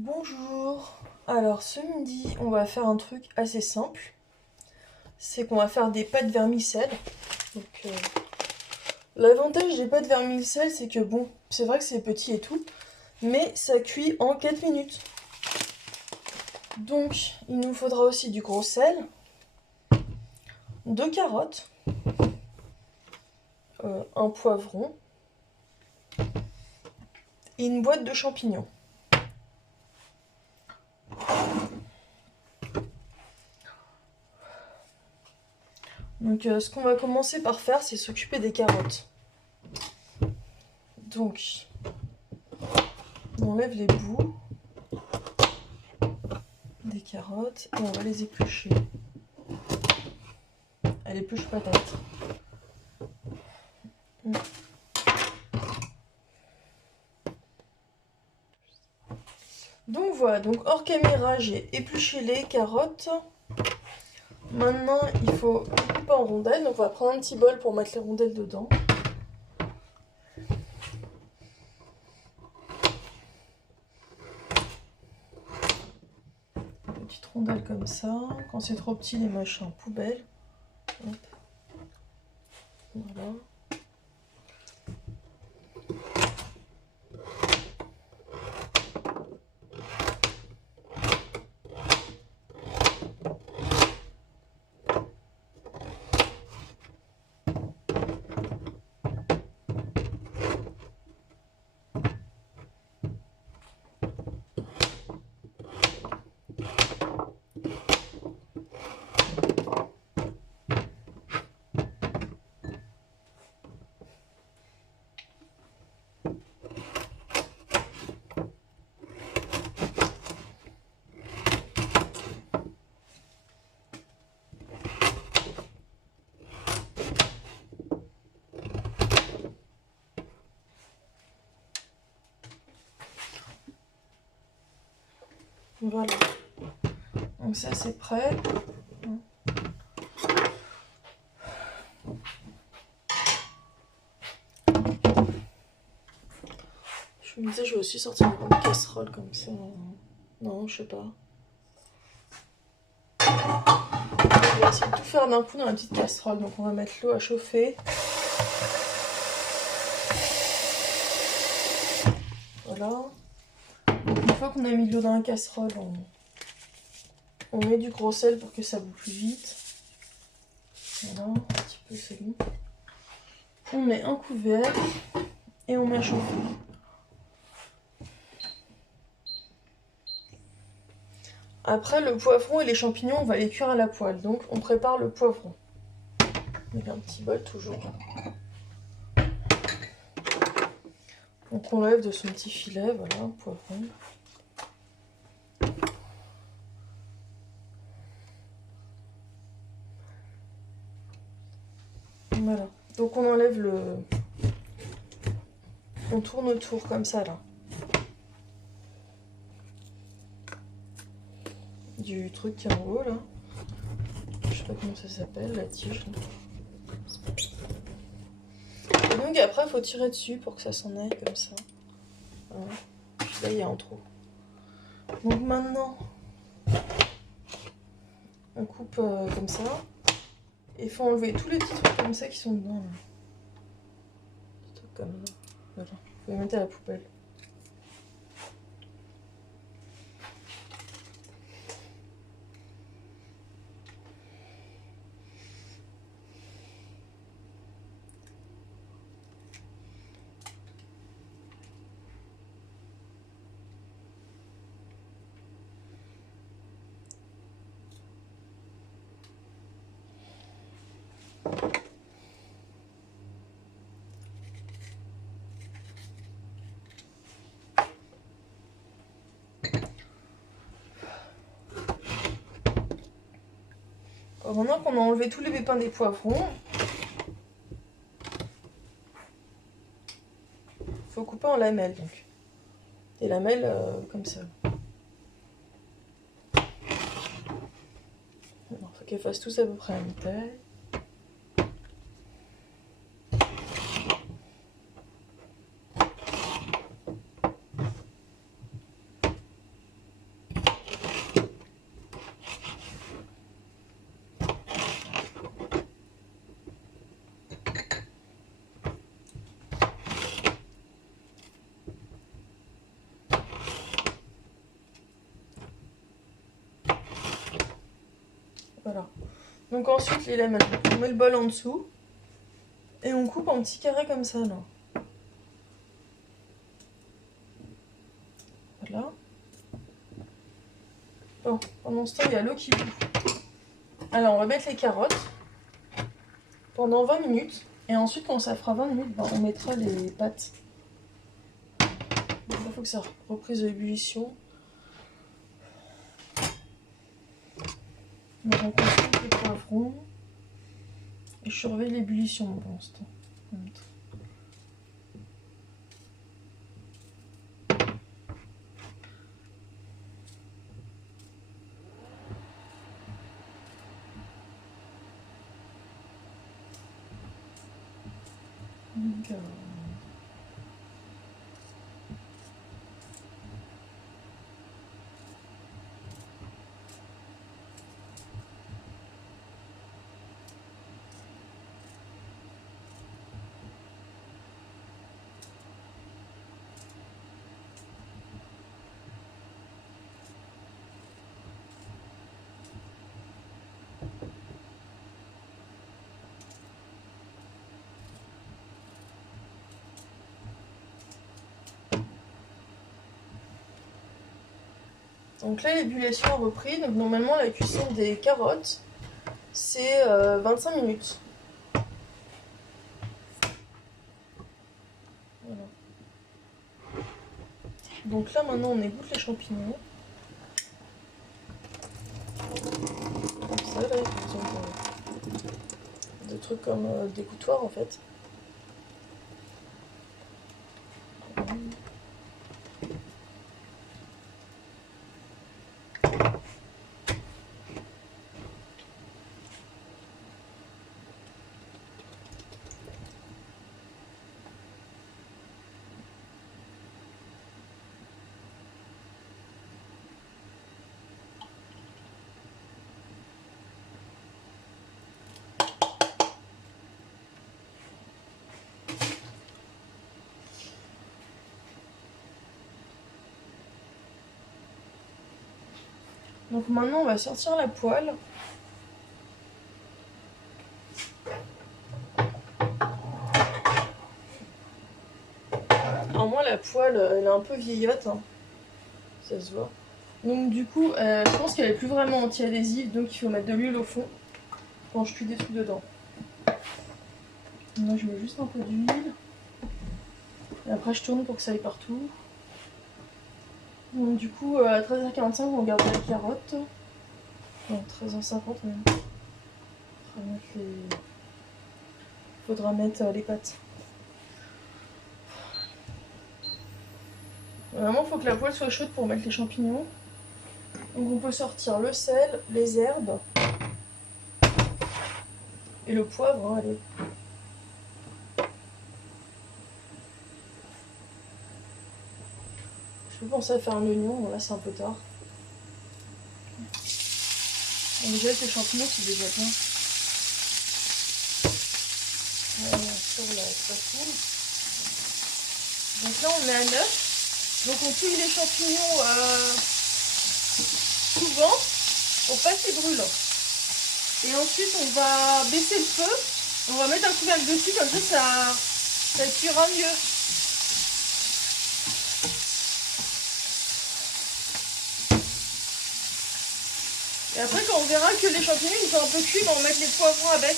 Bonjour. Alors ce midi, on va faire un truc assez simple. C'est qu'on va faire des pâtes vermicelles. Donc, l'avantage des pâtes vermicelles, c'est que bon, c'est vrai que c'est petit et tout, mais ça cuit en 4 minutes. Donc, il nous faudra aussi du gros sel, 2 carottes, un poivron et une boîte de champignons. Donc, ce qu'on va commencer par faire, c'est s'occuper des carottes. Donc, on enlève les bouts des carottes et on va les éplucher. Elle épluche patate. Donc voilà, donc hors caméra, j'ai épluché les carottes. Maintenant, il faut les couper en rondelles. Donc on va prendre un petit bol pour mettre les rondelles dedans. Petite rondelle comme ça. Quand c'est trop petit, les mâcher en poubelle. Hop. Voilà. Voilà. Donc ça c'est prêt. Je me disais, je vais aussi sortir une grande casserole comme ça. Non, je sais pas. Je vais essayer de tout faire d'un coup dans la petite casserole. Donc on va mettre l'eau à chauffer. Voilà. Donc une fois qu'on a mis de l'eau dans la casserole, on met du gros sel pour que ça boue plus vite. Voilà, un petit peu c'est bon. On met un couvercle et on met à chauffer. Après, le poivron et les champignons, on va les cuire à la poêle. Donc, on prépare le poivron. Avec un petit bol toujours. Donc, on lève de son petit filet, voilà, poivron. Voilà. Donc, on enlève le... On tourne autour comme ça, là. Du truc qui est en haut, là. Je sais pas comment ça s'appelle, la tige. Et donc, après, il faut tirer dessus pour que ça s'en aille comme ça. Voilà. Puis là, il y a un trou. Donc, maintenant, on coupe comme ça. Et il faut enlever tous les petits trucs comme ça qui sont dedans. Là. Des trucs comme ça. Voilà. Faut les mettre à la poubelle. Alors maintenant qu'on a enlevé tous les pépins des poivrons, il faut couper en lamelles. Donc. Des lamelles comme ça. Il faut qu'elles fassent tous à peu près la même taille. Voilà. Donc ensuite, les lemons, on met le bol en dessous. Et on coupe en petits carrés comme ça, là. Voilà. Bon, pendant ce temps, il y a l'eau qui bout. Alors, on va mettre les carottes pendant 20 minutes. Et ensuite, quand ça fera 20 minutes, ben, on mettra les pâtes. Donc, il faut que ça reprise l'ébullition. Donc, on concentre les poivrons. Et je surveille l'ébullition pour l'instant. Donc, Donc là, l'ébullition a repris. Donc normalement, la cuisson des carottes, c'est 25 minutes. Voilà. Donc là, maintenant, on égoutte les champignons. Comme ça, là, ils ont des trucs comme des coutoirs, en fait. Donc maintenant, on va sortir la poêle. Alors moi, la poêle, elle est un peu vieillotte, hein. Ça se voit. Donc du coup, je pense qu'elle est plus vraiment anti-adhésive, donc il faut mettre de l'huile au fond quand je cuis des trucs dedans. Moi, je mets juste un peu d'huile. Et après, je tourne pour que ça aille partout. Donc du coup, à 13h45, on garde les carottes. Non, 13h50 même. Faudra mettre les pâtes. Vraiment, il faut que la poêle soit chaude pour mettre les champignons. Donc on peut sortir le sel, les herbes et le poivre, hein, allez. Je peux penser à faire un oignon, bon là c'est un peu tard. Donc déjà avec les champignons c'est déjà bien. Sur la poêle. Donc là on met à 9. Donc on cuit les champignons souvent pour pas qu'ils brûlent. Et ensuite on va baisser le feu. On va mettre un couvercle dessus, comme ça cuira mieux. Et après quand on verra que les champignons ils sont un peu cuits, on va mettre les poivrons avec.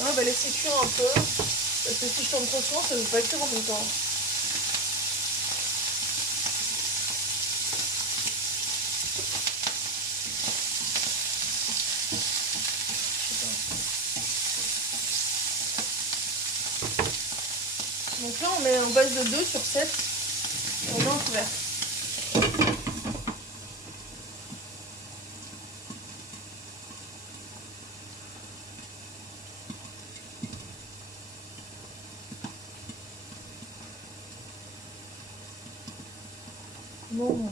On va laisser cuire un peu, parce que si je tourne trop souvent, ça ne veut pas cuire en même temps. Donc là, on met en base de 2 sur 7, on met en couvercle. Non.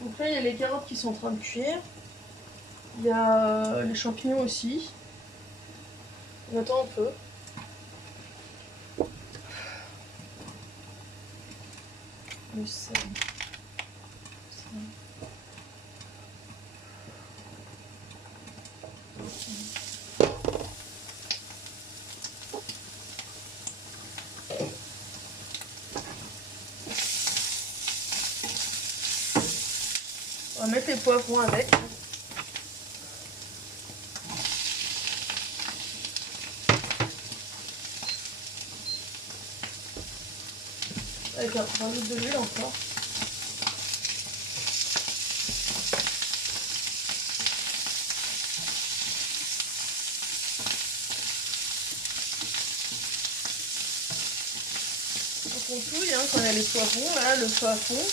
Donc là, il y a les carottes qui sont en train de cuire. Il y a les champignons aussi. On attend un peu. Le sel. On va mettre les poivrons avec. Avec un peu de l'huile encore. Donc on touille hein, quand il y a les poivrons, là, le feu à fond.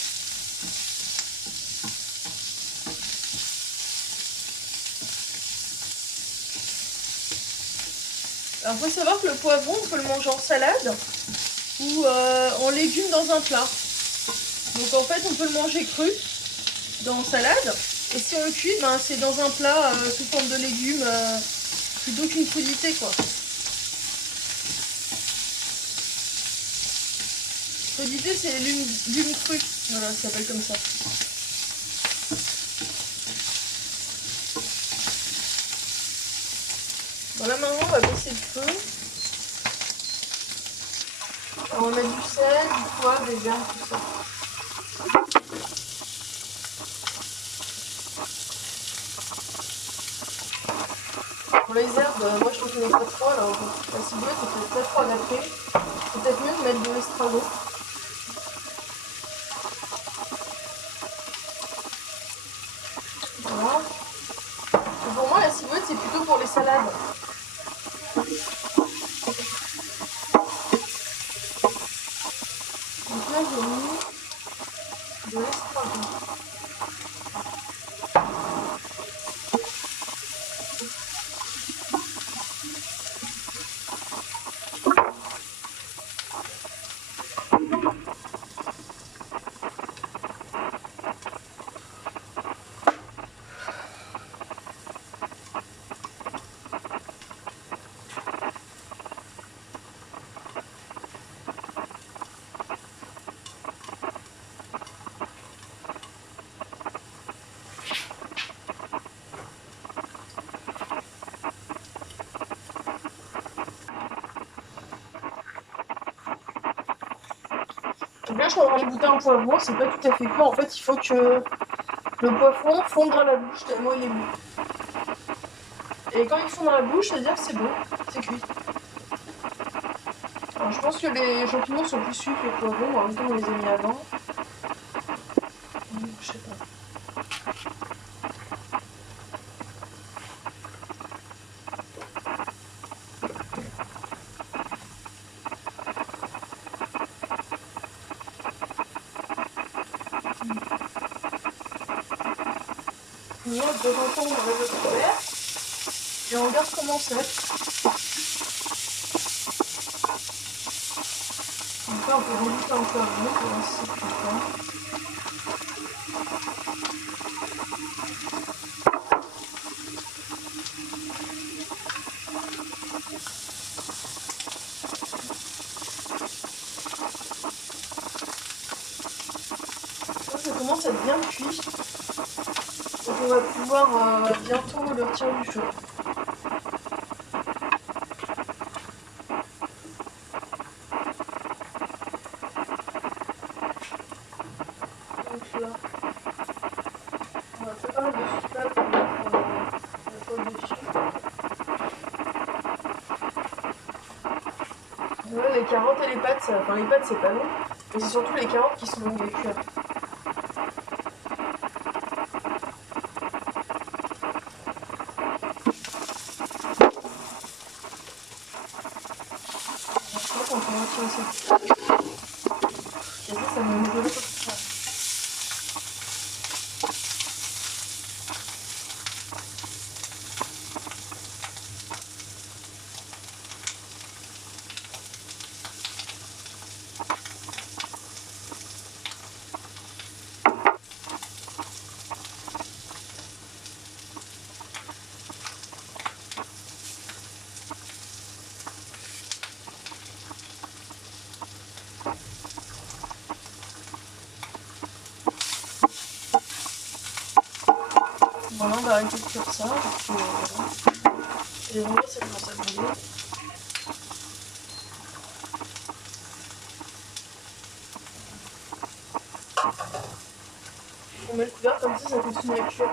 Alors il faut savoir que le poivron, on peut le manger en salade ou en légumes dans un plat. Donc en fait, on peut le manger cru dans salade. Et si on le cuit, ben, c'est dans un plat sous forme de légumes plutôt qu'une crudité quoi. Crudité, c'est les légumes crus. Voilà, ça s'appelle comme ça. Bon, là maintenant, on va baisser le feu. Alors, on va mettre du sel, du poivre, des herbes, tout ça. Pour les herbes, moi je trouve qu'il n'y en a pas trop. Alors, la ciboulette, c'est peut-être pas trop adapté. C'est peut-être mieux de mettre de l'estragon. Voilà. Et pour moi, la ciboulette, c'est plutôt pour les salades. Donc là, j'ai mis de l'estragon. Donc là, je suis en train de goûter un poivron, c'est pas tout à fait cuit. En fait, il faut que le poivron fonde dans la bouche tellement il est bon. Et quand il fond dans la bouche, ça veut dire que c'est bon, c'est cuit. Alors, je pense que les champignons sont plus cuits que les poivrons, en même temps on les a mis avant. Je sais pas. Nous, de temps en temps, on enlève le couvert et on regarde comment c'est. Donc là, on peut rajouter un poivron pour voir si c'est cuit ou pas. Là, ça commence à être bien cuit. Donc on va pouvoir bientôt le retirer du feu. Donc là, on va préparer le soufflage pour mettre la poêle dessus. Ouais, les carottes et les pâtes, enfin les pâtes c'est pas long, mais c'est surtout les carottes qui sont longues à cuire. Je crois qu'on peut retirer ça. Et ça me met de l'eau. maintenant on va arrêter de cuire ça. Voilà. Et vraiment ça commence à brûler. On met le couvercle comme ça continue à cuire.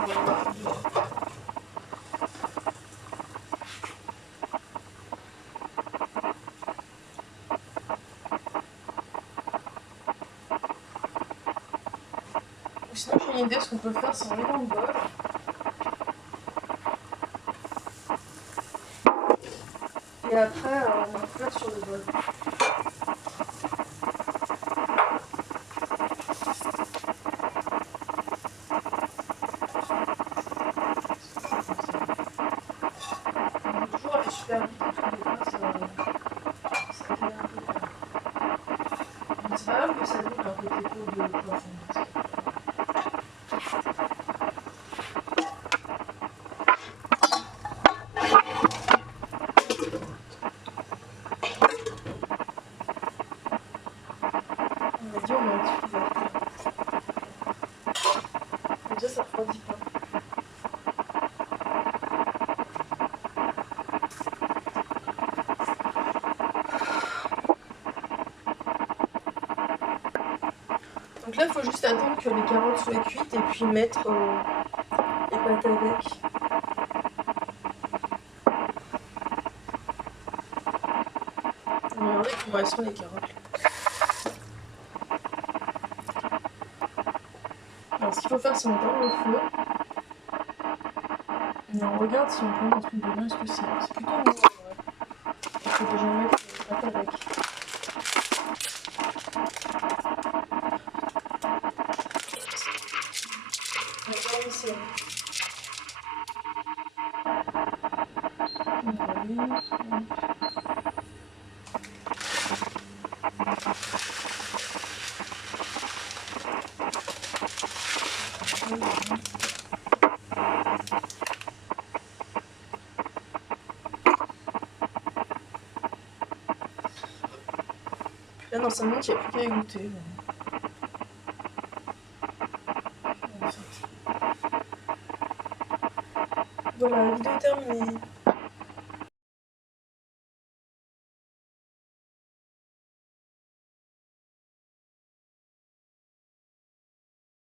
Sinon j'ai une idée, ce qu'on peut faire, c'est enlever dans le bol. Et après, on va faire sur le bol. On peut toujours aller super vite, parce que des fois, ça fait un peu peur. Mais c'est pas grave que ça brûle un côté pot de poisson. On va dire, on met un petit couvercle. Comme ça refroidit pas. Donc là, il faut juste attendre que les carottes soient cuites et puis mettre les pâtes avec. Regardez comment elles sont les carottes. Alors ce qu'il faut faire, c'est mettre dans le feu. Et on regarde si on prend un truc de bien, est-ce que c'est plutôt bon. Il faut déjà mettre les pâtes avec. Regardez ici. Là, dans 5 minutes, il n'y a plus qu'à égoutter. Voilà, la vidéo est terminée.